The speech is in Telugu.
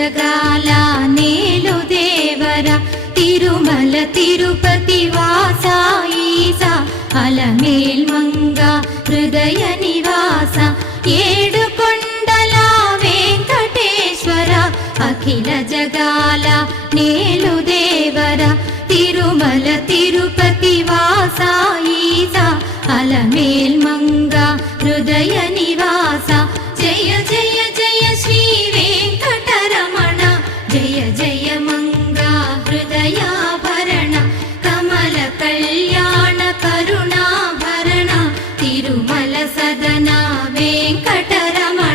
జగాల నేలు దేవర తిరుమల తిరుపతి వాస ఈసా అలమేల్ మంగ హృదయ నివాస ఏడు కొండల వెంకటేశ్వర అఖిల జగాల నేలు దేవర తిరుమల తిరుపతి వాస ఈసా అలమేల్ మంగ హృదయ నివాస జయ జయ జయ శ్రీ వెంకటరమణ జయ జయ మంగ హృదయాభరణ కమల కళ్యాణ కరుణాభరణ తిరుమల సదన వెంకటరమణ